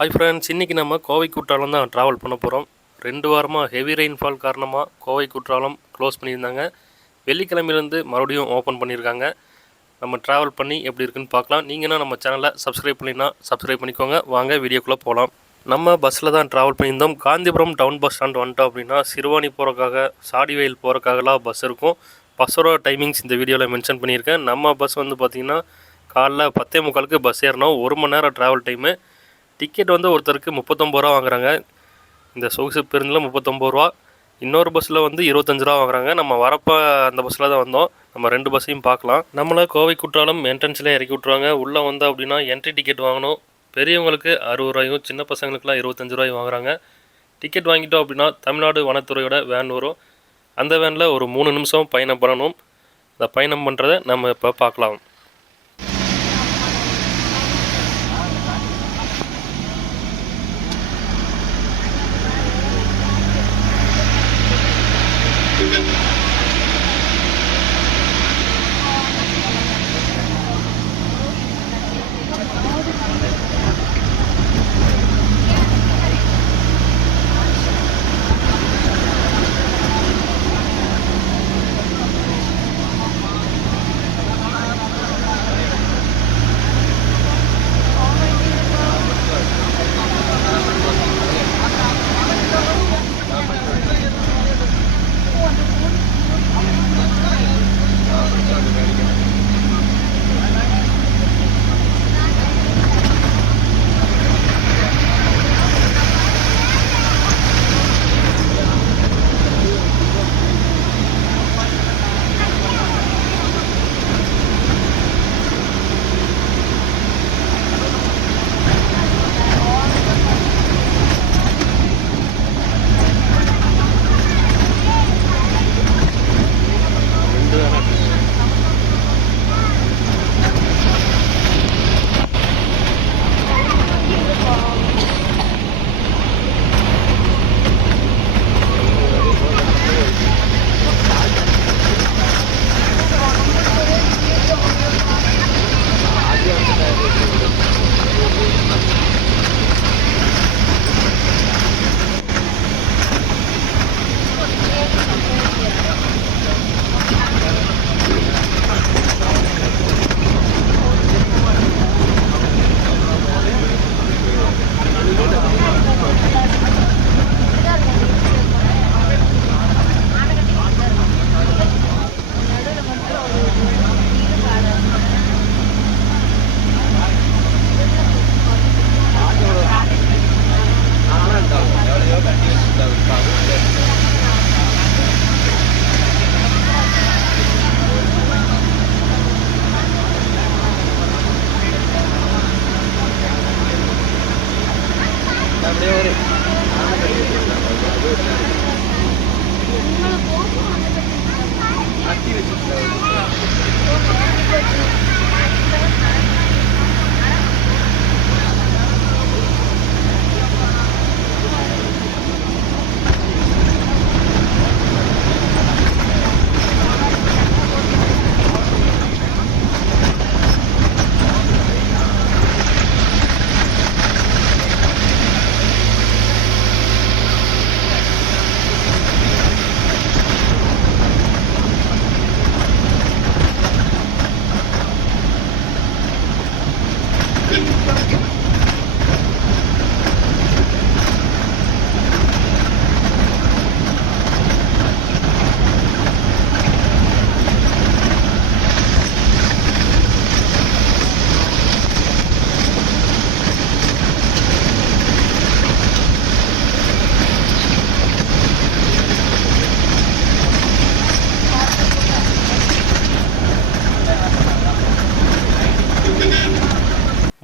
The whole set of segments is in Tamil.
ஹாய் ஃப்ரெண்ட்ஸ், இன்றைக்கி நம்ம கோவை குற்றாலம் தான் ட்ராவல் பண்ண போகிறோம். 2 வாரமாக ஹெவி ரெயின்ஃபால் காரணமாக கோவை குற்றாலம் க்ளோஸ் பண்ணியிருந்தாங்க. வெள்ளிக்கிழமையிலேருந்து மறுபடியும் ஓப்பன் பண்ணியிருக்காங்க. நம்ம ட்ராவல் பண்ணி எப்படி இருக்குன்னு பார்க்கலாம். நீங்கன்னா நம்ம சேனலை சப்ஸ்கிரைப் பண்ணினா சப்ஸ்கிரைப் பண்ணிக்கோங்க. வாங்க வீடியோக்குள்ளே போகலாம். நம்ம பஸ்ஸில் தான் ட்ராவல் பண்ணியிருந்தோம். காந்திபுரம் டவுன் பஸ் ஸ்டாண்ட் வந்துட்டோம் அப்படின்னா சிறுவாணி போகிறக்காக, சாடிவயல் போகிறக்காகலாம் பஸ் இருக்கும். பஸ்ஸோட டைமிங்ஸ் இந்த வீடியோவில் மென்ஷன் பண்ணியிருக்கேன். நம்ம பஸ் வந்து பார்த்திங்கன்னா காலைல 10:45 பஸ் ஏறினோம். 1 மணி நேரம் ட்ராவல் டைமு. டிக்கெட் வந்து ஒருத்தருக்கு 39 ரூபா வாங்குறாங்க. இந்த சொகுசு பேருந்தில் 39 ரூபா. இன்னொரு பஸ்ஸில் வந்து 25 ரூபா வாங்குறாங்க. நம்ம வரப்போ அந்த பஸ்ஸில் தான் வந்தோம். நம்ம 2 பஸ்ஸையும் பார்க்கலாம். நம்மளை கோவை குற்றாலம் என்ட்ரன்ஸ்லேயே இறக்கி விட்ருவாங்க. உள்ளே வந்தோம் அப்படின்னா என்ட்ரி டிக்கெட் வாங்கணும். பெரியவங்களுக்கு 60 ரூபாயும், சின்ன பசங்களுக்குலாம் 25 ரூபாயும் வாங்குறாங்க. டிக்கெட் வாங்கிட்டோம் அப்படின்னா தமிழ்நாடு வனத்துறையோட வேன் வரும். அந்த வேனில் ஒரு 3 நிமிஷம் பயணம் பண்ணணும். அந்த பயணம் பண்ணுறதை நம்ம இப்போ பார்க்கலாம்.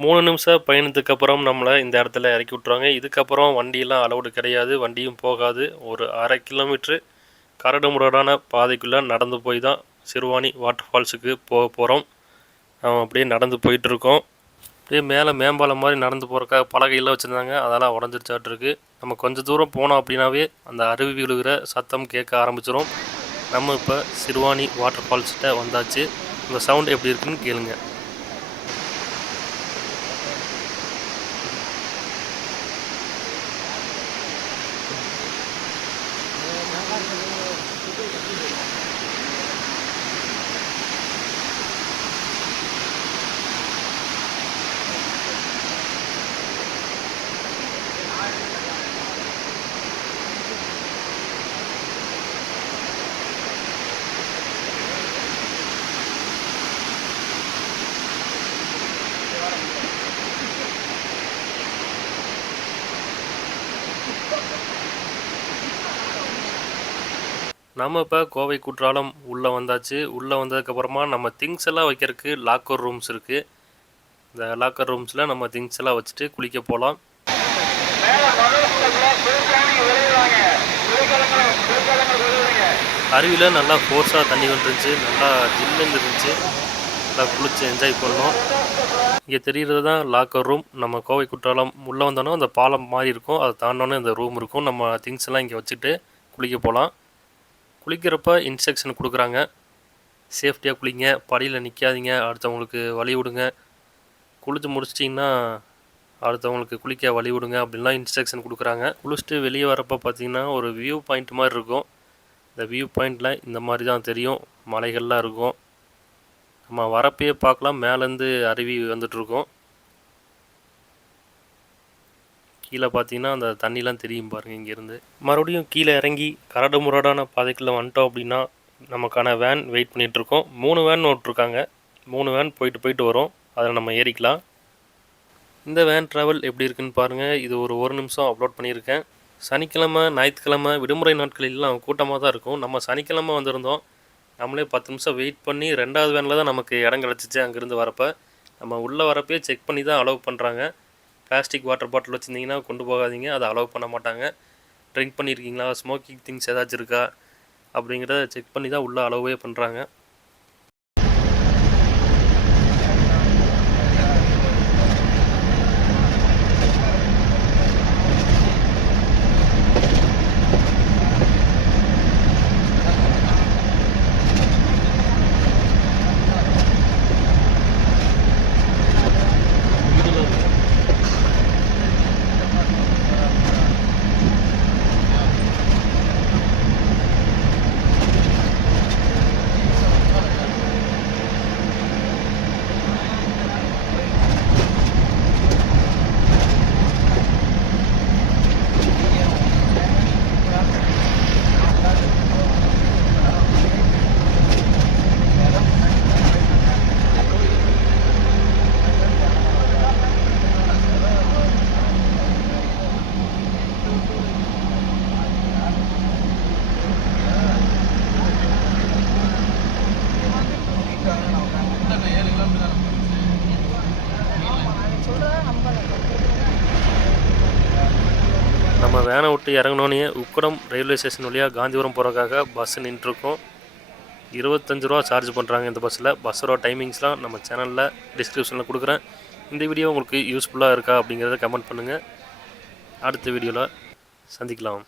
மூணு நிமிஷம் பயணத்துக்கு அப்புறம் நம்மளை இந்த இடத்துல இறக்கி விட்ருவாங்க. இதுக்கப்புறம் வண்டியெல்லாம் அலௌடு கிடையாது, வண்டியும் போகாது. ஒரு 1/2 கிலோமீட்ரு கரடு முரடான பாதைக்குள்ளே நடந்து போய் தான் சிறுவாணி வாட்டர் ஃபால்ஸுக்கு போக போகிறோம். நம்ம அப்படியே நடந்து போயிட்டுருக்கோம். அப்படியே மேலே மேம்பாலம் மாதிரி நடந்து போகிறக்காக பலகையெல்லாம் வச்சுருந்தாங்க, அதெல்லாம் உடஞ்சிருச்சாட்டிருக்கு. நம்ம கொஞ்சம் தூரம் போனோம் அப்படின்னாவே அந்த அருவி விழுகிற சத்தம் கேட்க ஆரம்பிச்சிடும். நம்ம இப்போ சிறுவாணி வாட்டர் ஃபால்ஸ்கிட்ட வந்தாச்சு. இந்த சவுண்ட் எப்படி இருக்குன்னு கேளுங்க. நம்ம இப்போ கோவை குற்றாலம் உள்ளே வந்தாச்சு. உள்ளே வந்ததுக்கப்புறமா நம்ம திங்ஸ் எல்லாம் வைக்கிறதுக்கு லாக்கர் ரூம்ஸ் இருக்குது. இந்த லாக்கர் ரூம்ஸில் நம்ம திங்ஸ் எல்லாம் வச்சுட்டு குளிக்க போகலாம். அருவியில் நல்லா ஃபோர்ஸாக தண்ணி வந்துருந்துச்சு. நல்லா ஜில்லுன்னு இருந்துச்சு. நல்லா குளிச்சு என்ஜாய் பண்ணோம். இங்கே தெரிகிறது தான் லாக்கர் ரூம். நம்ம கோவை குற்றாலம் உள்ளே வந்தோன்னா அந்த பாலம் மாதிரி இருக்கும். அதை தாண்டோன்னே இந்த ரூம் இருக்கும். நம்ம திங்ஸ் எல்லாம் இங்கே வச்சுட்டு குளிக்க போகலாம். குளிக்கிறப்ப இன்ஸ்ட்ரக்ஷன் கொடுக்குறாங்க. சேஃப்டியாக குளிங்க, படியில் நிற்காதீங்க, அடுத்தவங்களுக்கு வழி விடுங்க, குளித்து முடிச்சிட்டிங்கன்னா அடுத்தவங்களுக்கு குளிக்க வழி விடுங்க அப்படின்லாம் இன்ஸ்ட்ரக்ஷன் கொடுக்குறாங்க. குளிச்சுட்டு வெளியே வரப்போ பார்த்திங்கன்னா ஒரு வியூ பாயிண்ட் மாதிரி இருக்கும். இந்த வியூ பாயிண்டில் இந்த மாதிரி தான் தெரியும். மலைகள்லாம் இருக்கும். நம்ம வரப்பே பார்க்கலாம். மேலேருந்து அருவி வந்துட்டுருக்கோம். கீழே பார்த்தீங்கன்னா அந்த தண்ணிலாம் தெரியும் பாருங்கள் இங்கேருந்து. மறுபடியும் கீழே இறங்கி கரடு முரடான பாதைக்குள்ளே வந்துட்டோம் அப்படின்னா நமக்கான வேன் வெயிட் பண்ணிகிட்ருக்கோம். 3 வேன் விட்ருக்காங்க. 3 வேன் போயிட்டு வரும். அதில் நம்ம ஏறிக்கலாம். இந்த வேன் ட்ராவல் எப்படி இருக்குன்னு பாருங்கள். இது ஒரு நிமிஷம் அப்லோட் பண்ணியிருக்கேன். சனிக்கிழமை, ஞாயிற்றுக்கிழமை விடுமுறை நாட்களெல்லாம் கூட்டமாக தான் இருக்கும். நம்ம சனிக்கிழமை வந்திருந்தோம். நம்மளே 10 நிமிஷம் வெயிட் பண்ணி 2வது வேனில் தான் நமக்கு இடம் கிடச்சிச்சு. அங்கேருந்து வரப்போ நம்ம உள்ளே வரப்பே செக் பண்ணி தான் அலோவ் பண்ணுறாங்க. பிளாஸ்டிக் வாட்டர் பாட்டில் வச்சுருந்தீங்கன்னா கொண்டு போகாதீங்க, அதை அலோவ் பண்ண மாட்டாங்க. ட்ரிங்க் பண்ணியிருக்கீங்களா, ஸ்மோக்கிங் திங்ஸ் ஏதாச்சும் இருக்கா அப்படிங்கிறத செக் பண்ணி தான் உள்ளே அலோவே பண்ணுறாங்க. நம்ம வேனை விட்டு இறங்கினோன்னே உக்கடம் ரயில்வே ஸ்டேஷன் வழியாக காந்திபுரம் போகிறதுக்காக பஸ் நின்றுருக்கோம். 25 ரூபா சார்ஜ் பண்ணுறாங்க இந்த பஸ்ஸில். பஸ்ஸோட டைமிங்ஸ்லாம் நம்ம சேனலில் டிஸ்கிரிப்ஷனில் கொடுக்குறேன். இந்த வீடியோ உங்களுக்கு யூஸ்ஃபுல்லாக இருக்கா அப்படிங்கிறத கமெண்ட் பண்ணுங்கள். அடுத்த வீடியோவில் சந்திக்கலாம்.